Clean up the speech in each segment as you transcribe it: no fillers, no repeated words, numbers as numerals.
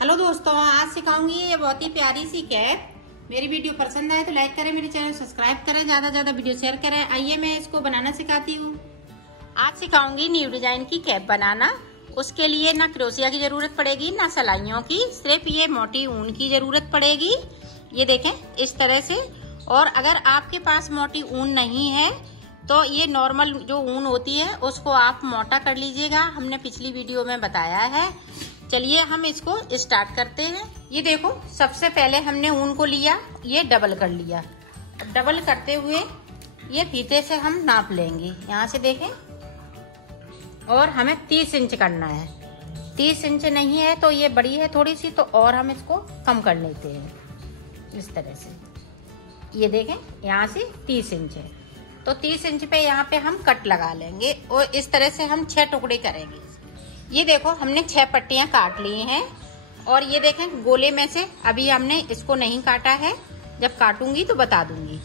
Hello दोस्तों, आज सिखाऊंगी ये बहुत ही प्यारी सी कैप। मेरी वीडियो पसंद आए तो लाइक करें, मेरे चैनल सब्सक्राइब करें, ज्यादा से ज्यादा वीडियो शेयर करें। आइए मैं इसको बनाना सिखाती हूँ। आज सिखाऊंगी न्यू डिजाइन की कैप बनाना। उसके लिए ना क्रोशिया की जरूरत पड़ेगी ना सिलाइयों की, सिर्फ ये मोटी ऊन की जरूरत पड़ेगी। ये देखें इस तरह से। और अगर आपके पास मोटी ऊन नहीं है तो ये नॉर्मल जो ऊन होती है उसको आप मोटा कर लीजिएगा, हमने पिछली वीडियो में बताया है। चलिए हम इसको स्टार्ट करते हैं। ये देखो, सबसे पहले हमने ऊन को लिया, ये डबल कर लिया। डबल करते हुए ये फीते से हम नाप लेंगे, यहाँ से देखें। और हमें 30 इंच करना है। 30 इंच नहीं है तो ये बड़ी है थोड़ी सी, तो और हम इसको कम कर लेते हैं इस तरह से। ये देखें यहाँ से 30 इंच है, तो 30 इंच पे यहाँ पे हम कट लगा लेंगे और इस तरह से हम 6 टुकड़े करेंगे। ये देखो हमने 6 पट्टियां काट ली हैं। और ये देखें गोले में से अभी हमने इसको नहीं काटा है, जब काटूंगी तो बता दूंगी।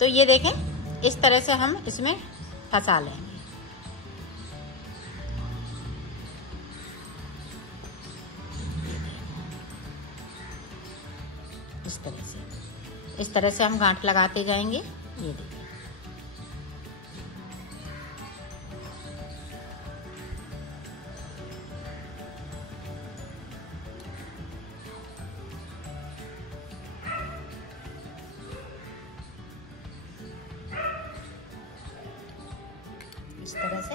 तो ये देखें इस तरह से हम इसमें फंसा लेंगे। इस तरह से हम गांठ लगाते जाएंगे। ये देखिए इस तरह से,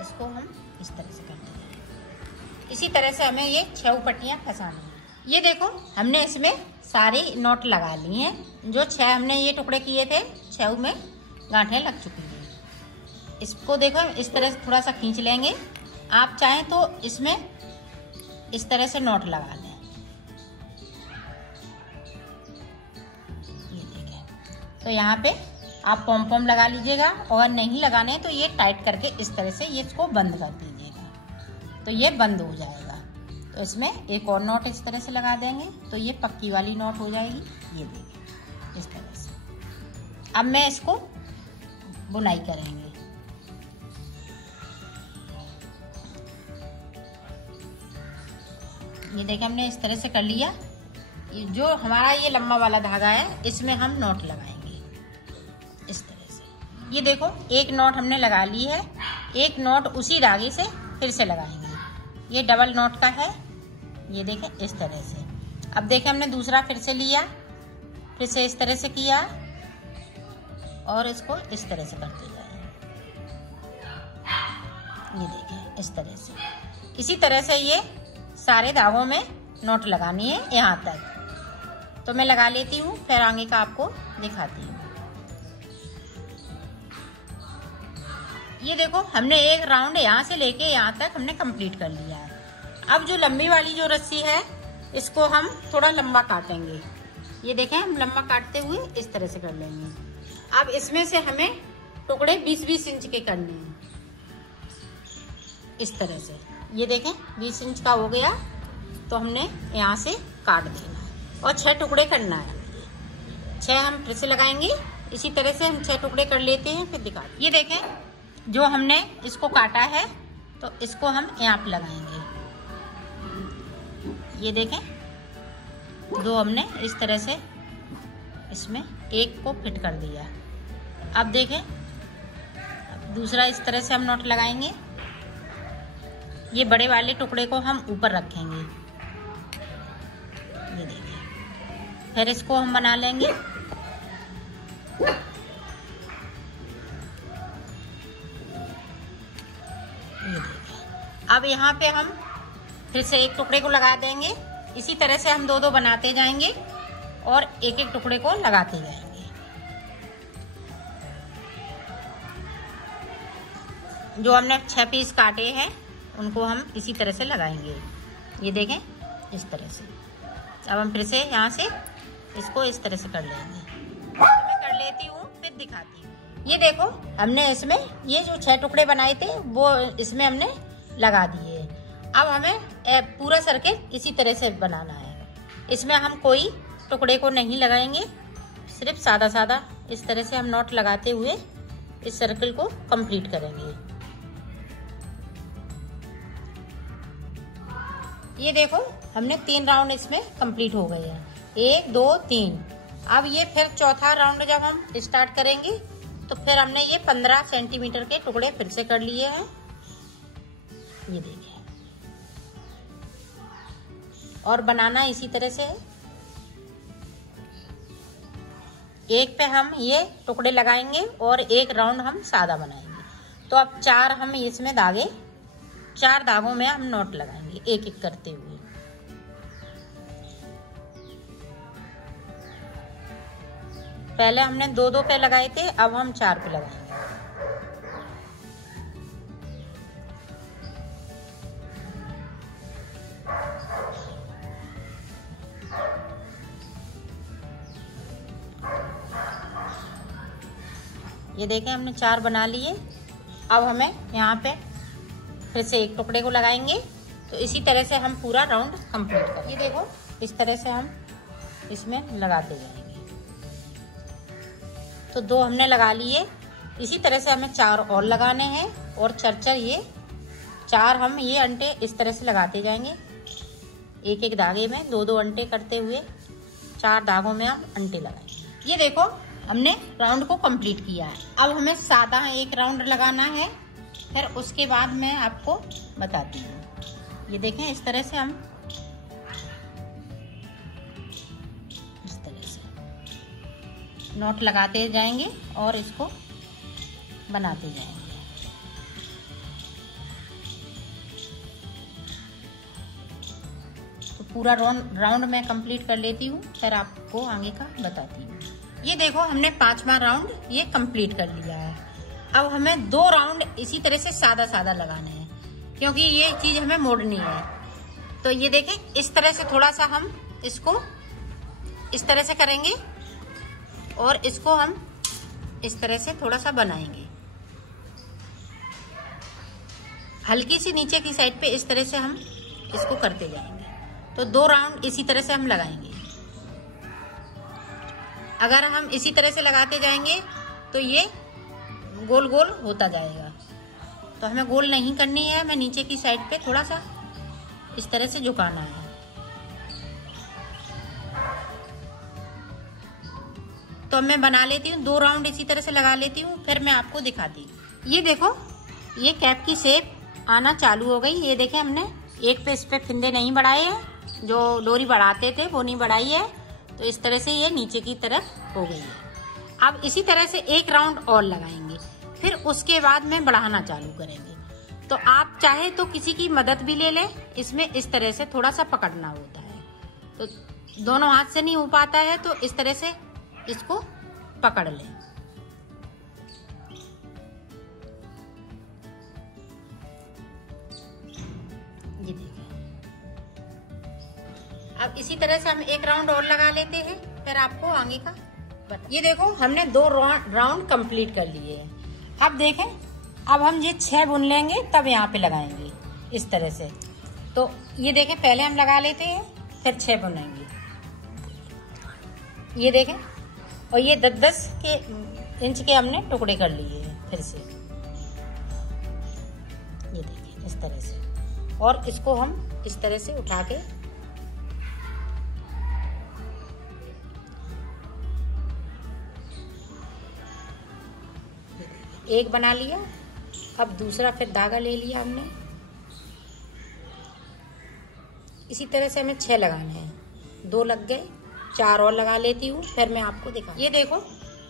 इसको हम इस तरह से करते हैं। इसी तरह से हमें ये 6 पट्टियां फंसानी है। ये देखो हमने इसमें सारी नॉट लगा ली हैं। जो 6 हमने ये टुकड़े किए थे, 6 में गांठें लग चुकी हैं। इसको देखो इस तरह से थोड़ा सा खींच लेंगे। आप चाहें तो इसमें इस तरह से नॉट लगा लें। ये देखें, तो यहाँ पे आप पॉम पॉम लगा लीजिएगा, और नहीं लगाने तो ये टाइट करके इस तरह से ये इसको बंद कर दीजिएगा, तो ये बंद हो जाएगा। तो इसमें एक और नॉट इस तरह से लगा देंगे, तो ये पक्की वाली नॉट हो जाएगी। ये देखिए इस तरह से। अब मैं इसको बुनाई करेंगे। ये देखिए हमने इस तरह से कर लिया। जो हमारा ये लंबा वाला धागा है इसमें हम नॉट लगाएंगे इस तरह से। ये देखो एक नॉट हमने लगा ली है, एक नॉट उसी धागे से फिर से लगाएंगे। ये डबल नॉट का है। ये देखें इस तरह से। अब देखें हमने दूसरा फिर से लिया, फिर से इस तरह से किया, और इसको इस तरह से करते जाएं। ये देखें इस तरह से। इसी तरह से ये सारे धागों में नॉट लगानी है यहाँ तक। तो मैं लगा लेती हूँ, फिर आगे का आपको दिखाती हूँ। ये देखो हमने एक राउंड यहाँ से लेके यहाँ तक हमने कंप्लीट कर लिया है। अब जो लंबी वाली जो रस्सी है इसको हम थोड़ा लंबा काटेंगे। ये देखें हम लंबा काटते हुए इस तरह से कर लेंगे। अब इसमें से हमें टुकड़े 20-20 इंच के करने हैं इस तरह से। ये देखें 20 इंच का हो गया, तो हमने यहाँ से काट देना है और 6 टुकड़े करना है। 6 हम फिर से लगाएंगे। इसी तरह से हम 6 टुकड़े कर लेते हैं, फिर दिखाते। ये देखें जो हमने इसको काटा है तो इसको हम यहाँ पे लगाएंगे। ये देखें दो हमने इस तरह से इसमें एक को फिट कर दिया। अब देखें अब दूसरा इस तरह से हम नॉट लगाएंगे। ये बड़े वाले टुकड़े को हम ऊपर रखेंगे। ये देखें, फिर इसको हम बना लेंगे। अब यहाँ पे हम फिर से एक टुकड़े को लगा देंगे। इसी तरह से हम 2-2 बनाते जाएंगे और एक एक टुकड़े को लगाते जाएंगे। जो हमने 6 पीस काटे हैं उनको हम इसी तरह से लगाएंगे। ये देखें इस तरह से। अब हम फिर से यहाँ से इसको इस तरह से कर लेंगे। तो मैं कर लेती हूँ, फिर दिखाती हूँ। ये देखो हमने इसमें ये जो 6 टुकड़े बनाए थे वो इसमें हमने लगा दिए। अब हमें पूरा सर्किल इसी तरह से बनाना है। इसमें हम कोई टुकड़े को नहीं लगाएंगे, सिर्फ सादा सादा इस तरह से हम नॉट लगाते हुए इस सर्किल को कंप्लीट करेंगे। ये देखो हमने 3 राउंड इसमें कंप्लीट हो गए हैं, 1 2 3। अब ये फिर चौथा राउंड जब हम स्टार्ट करेंगे तो फिर हमने ये 15 सेंटीमीटर के टुकड़े फिर से कर लिए हैं। ये देखिए, और बनाना इसी तरह से है। एक पे हम ये टुकड़े लगाएंगे और एक राउंड हम सादा बनाएंगे। तो अब 4 हम इसमें धागे, 4 धागों में हम नॉट लगाएंगे एक एक करते हुए। पहले हमने 2 पे लगाए थे, अब हम 4 पे लगाएंगे। ये देखें हमने 4 बना लिए। अब हमें यहाँ पे फिर से एक टुकड़े को लगाएंगे। तो इसी तरह से हम पूरा राउंड कंप्लीट करेंगे। ये देखो इस तरह से हम इसमें लगाते जाएंगे। तो 2 हमने लगा लिए, इसी तरह से हमें 4 और लगाने हैं और चरचर ये 4 हम ये अंटे इस तरह से लगाते जाएंगे। एक एक धागे में 2 अंटे करते हुए 4 धागों में हम अंटे लगाएंगे। ये देखो हमने राउंड को कंप्लीट किया है। अब हमें सादा एक राउंड लगाना है, फिर उसके बाद मैं आपको बताती हूँ। ये देखें इस तरह से हम इस तरह से नॉट लगाते जाएंगे और इसको बनाते जाएंगे। तो पूरा राउंड मैं कंप्लीट कर लेती हूँ, फिर आपको आगे का बताती हूँ। ये देखो हमने 5वां राउंड ये कंप्लीट कर लिया है। अब हमें 2 राउंड इसी तरह से सादा सादा लगाने हैं, क्योंकि ये चीज हमें मोड़नी है। तो ये देखें इस तरह से थोड़ा सा हम इसको इस तरह से करेंगे और इसको हम इस तरह से थोड़ा सा बनाएंगे, हल्की सी नीचे की साइड पे इस तरह से हम इसको करते जाएंगे। तो 2 राउंड इसी तरह से हम लगाएंगे। अगर हम इसी तरह से लगाते जाएंगे तो ये गोल गोल होता जाएगा। तो हमें गोल नहीं करनी है, हमें नीचे की साइड पे थोड़ा सा इस तरह से झुकाना है। तो मैं बना लेती हूँ, 2 राउंड इसी तरह से लगा लेती हूँ, फिर मैं आपको दिखाती हूँ। ये देखो ये कैप की शेप आना चालू हो गई। ये देखें हमने एक पे इस पे फिंदे नहीं बढ़ाए हैं, जो डोरी बढ़ाते थे वो नहीं बढ़ाई है। तो इस तरह से ये नीचे की तरफ हो गई है। अब इसी तरह से एक राउंड और लगाएंगे, फिर उसके बाद में बढ़ाना चालू करेंगे। तो आप चाहे तो किसी की मदद भी ले लें, इसमें इस तरह से थोड़ा सा पकड़ना होता है। तो दोनों हाथ से नहीं हो पाता है तो इस तरह से इसको पकड़ लें। ये देखिए, अब इसी तरह से हम एक राउंड और लगा लेते हैं, फिर आपको आगे का बता। ये देखो हमने 2 राउंड कंप्लीट कर लिए हैं। अब देखें, अब हम ये 6 बुन लेंगे तब यहाँ पे लगाएंगे इस तरह से। तो ये देखें पहले हम लगा लेते हैं, फिर 6 बुनेंगे। ये देखें, और ये 10-10 इंच के हमने टुकड़े कर लिए हैं फिर से। ये देखिए इस तरह से, और इसको हम इस तरह से उठा के एक बना लिया। अब दूसरा फिर धागा ले लिया हमने, इसी तरह से हमें 6 लगाने हैं। 2 लग गए, 4 और लगा लेती हूँ, फिर मैं आपको दिखा। ये देखो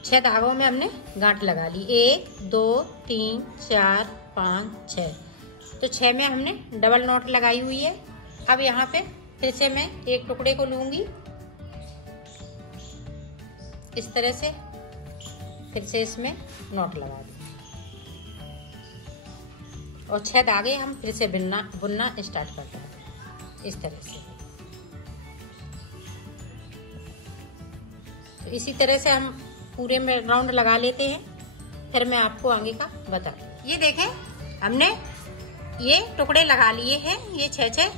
6 धागों में हमने गांठ लगा ली, 1 2 3 4 5 6। तो 6 में हमने डबल नॉट लगाई हुई है। अब यहाँ पे फिर से मैं एक टुकड़े को लूंगी इस तरह से, फिर से इसमें नॉट लगा दूंगी और 6 धागे हम फिर से बुनना स्टार्ट करते हैं इस तरह से। तो इसी तरह से हम पूरे में राउंड लगा लेते हैं, फिर मैं आपको आगे का बता। ये देखें हमने ये टुकड़े लगा लिए हैं, ये 6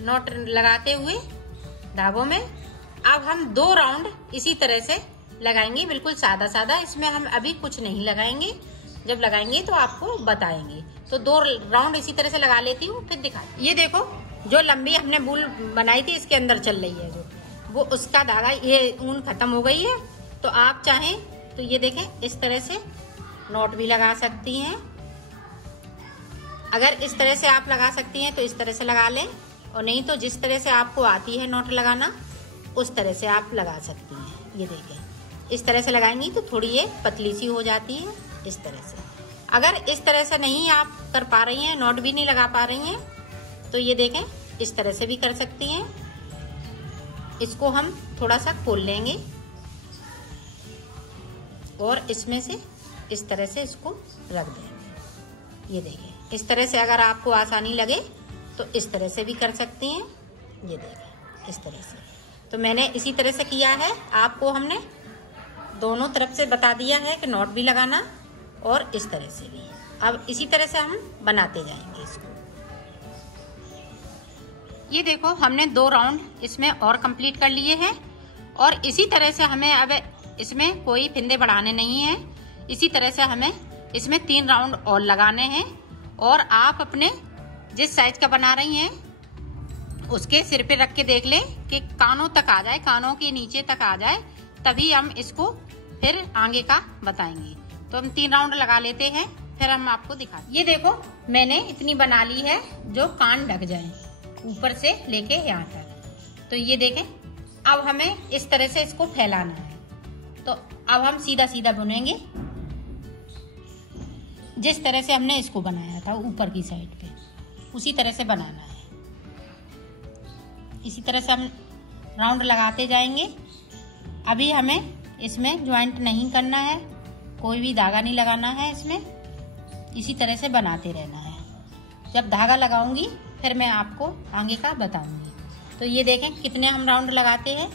नॉट लगाते हुए धागों में। अब हम 2 राउंड इसी तरह से लगाएंगे, बिल्कुल सादा सादा। इसमें हम अभी कुछ नहीं लगाएंगे, जब लगाएंगे तो आपको बताएंगे। तो 2 राउंड इसी तरह से लगा लेती हूँ, फिर दिखा। ये देखो जो लंबी हमने बूल बनाई थी इसके अंदर चल रही है जो, वो उसका धागा, ये ऊन खत्म हो गई है। तो आप चाहें तो ये देखें इस तरह से नॉट भी लगा सकती हैं। अगर इस तरह से आप लगा सकती हैं तो इस तरह से लगा लें, और नहीं तो जिस तरह से आपको आती है नॉट लगाना उस तरह से आप लगा सकती हैं। ये देखें इस तरह से लगाएंगी तो थोड़ी ये पतली सी हो जाती है इस तरह से। अगर इस तरह से नहीं आप कर पा रही हैं, नॉट भी नहीं लगा पा रही हैं, तो ये देखें इस तरह से भी कर सकती हैं। इसको हम थोड़ा सा खोल लेंगे और इसमें से इस तरह से इसको रख देंगे। ये देखिए इस तरह से अगर आपको आसानी लगे तो इस तरह से भी कर सकती हैं। ये देखिए इस तरह से। तो मैंने इसी तरह से किया है, आपको हमने दोनों तरफ से बता दिया है कि नॉट भी लगाना और इस तरह से भी। अब इसी तरह से हम बनाते जाएंगे इसको। ये देखो हमने 2 राउंड इसमें और कंप्लीट कर लिए हैं, और इसी तरह से हमें अब इसमें कोई फिंदे बढ़ाने नहीं है। इसी तरह से हमें इसमें 3 राउंड और लगाने हैं, और आप अपने जिस साइज का बना रही हैं उसके सिर पे रख के देख लें कि कानों तक आ जाए, कानों के नीचे तक आ जाए, तभी हम इसको फिर आगे का बताएंगे। तो हम 3 राउंड लगा लेते हैं, फिर हम आपको दिखाते। ये देखो मैंने इतनी बना ली है जो कान ढक जाए ऊपर से लेके यहाँ तक। तो ये देखें अब हमें इस तरह से इसको फैलाना है। तो अब हम सीधा सीधा बुनेंगे जिस तरह से हमने इसको बनाया था ऊपर की साइड पे, उसी तरह से बनाना है। इसी तरह से हम राउंड लगाते जाएंगे। अभी हमें इसमें ज्वाइंट नहीं करना है, कोई भी धागा नहीं लगाना है इसमें, इसी तरह से बनाते रहना है। जब धागा लगाऊंगी फिर मैं आपको आगे का बताऊंगी। तो ये देखें कितने हम राउंड लगाते हैं,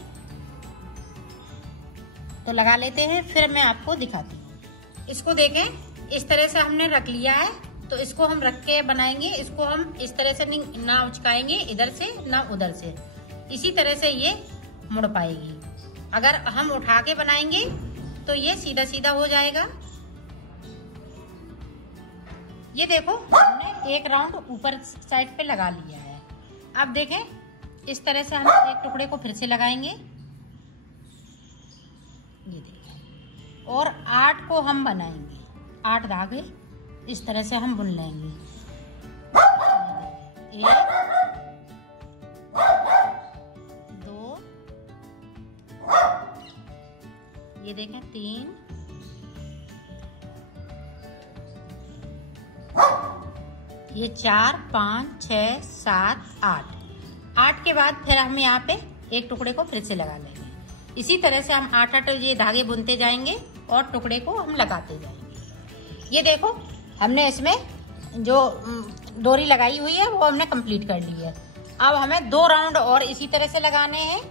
तो लगा लेते हैं, फिर मैं आपको दिखाती हूँ। इसको देखें इस तरह से हमने रख लिया है, तो इसको हम रख के बनाएंगे। इसको हम इस तरह से ना उचकाएंगे इधर से ना उधर से, इसी तरह से ये मुड़ पाएगी। अगर हम उठा के बनाएंगे तो ये सीधा सीधा हो जाएगा। ये देखो हमने 1 राउंड ऊपर साइड पे लगा लिया है। अब देखें इस तरह से हम एक टुकड़े को फिर से लगाएंगे। ये देखें, और 8 को हम बनाएंगे, 8 धागे इस तरह से हम बुन लेंगे। 1 2, ये देखें 3, ये 4 5 6 7 8। 8 के बाद फिर हम यहाँ पे एक टुकड़े को फिर से लगा लेंगे। इसी तरह से हम 8 ये धागे बुनते जाएंगे और टुकड़े को हम लगाते जाएंगे। ये देखो हमने इसमें जो डोरी लगाई हुई है वो हमने कंप्लीट कर ली है। अब हमें 2 राउंड और इसी तरह से लगाने हैं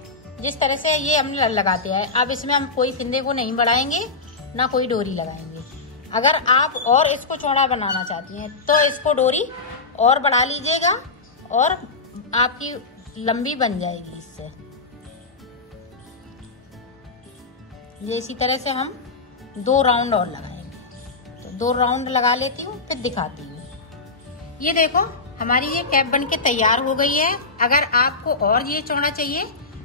जिस तरह से ये हमने लगाते हैं। अब इसमें हम कोई फिंदे को नहीं बढ़ाएंगे ना कोई डोरी लगाएंगे। अगर आप और इसको चौड़ा बनाना चाहती हैं तो इसको डोरी और बढ़ा लीजिएगा और आपकी लंबी बन जाएगी इससे। ये इसी तरह से हम 2 राउंड और लगाएंगे। तो 2 राउंड लगा लेती हूँ फिर दिखाती हूँ। ये देखो हमारी ये कैप बन के तैयार हो गई है। अगर आपको और ये चौड़ा चाहिए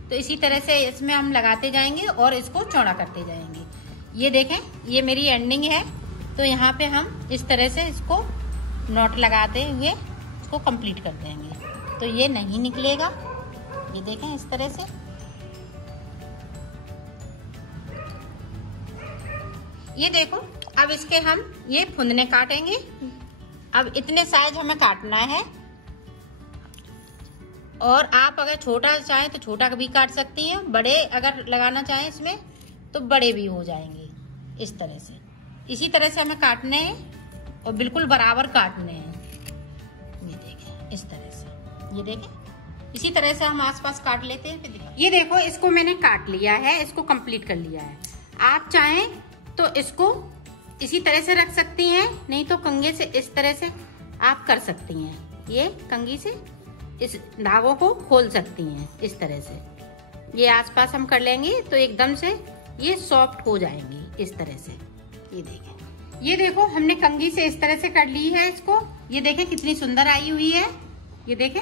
तो इसी तरह से इसमें हम लगाते जाएंगे और इसको चौड़ा करते जाएंगे। ये देखें ये मेरी एंडिंग है, तो यहाँ पे हम इस तरह से इसको नॉट लगाते हुए इसको कंप्लीट कर देंगे। तो ये नहीं निकलेगा, ये देखें इस तरह से। ये देखो अब इसके हम ये फुंदने काटेंगे। अब इतने साइज हमें काटना है, और आप अगर छोटा चाहें तो छोटा भी काट सकती हैं, बड़े अगर लगाना चाहें इसमें तो बड़े भी हो जाएंगे इस तरह से। इसी तरह से हमें काटने हैं और बिल्कुल बराबर काटने हैं। ये देखें इस तरह से, ये देखें इसी तरह से हम आसपास काट लेते हैं। फिर ये देखो इसको मैंने काट लिया है, इसको कंप्लीट कर लिया है। आप चाहें तो इसको इसी तरह से रख सकती हैं, नहीं तो कंघे से इस तरह से आप कर सकती हैं। ये कंघी से इस धागों को खोल सकती हैं इस तरह से। ये आसपास हम कर लेंगे तो एकदम से ये सॉफ्ट हो जाएंगी इस तरह से। ये देखें, ये देखो हमने कंघी से इस तरह से कर ली है इसको। ये देखें कितनी सुंदर आई हुई है, ये देखें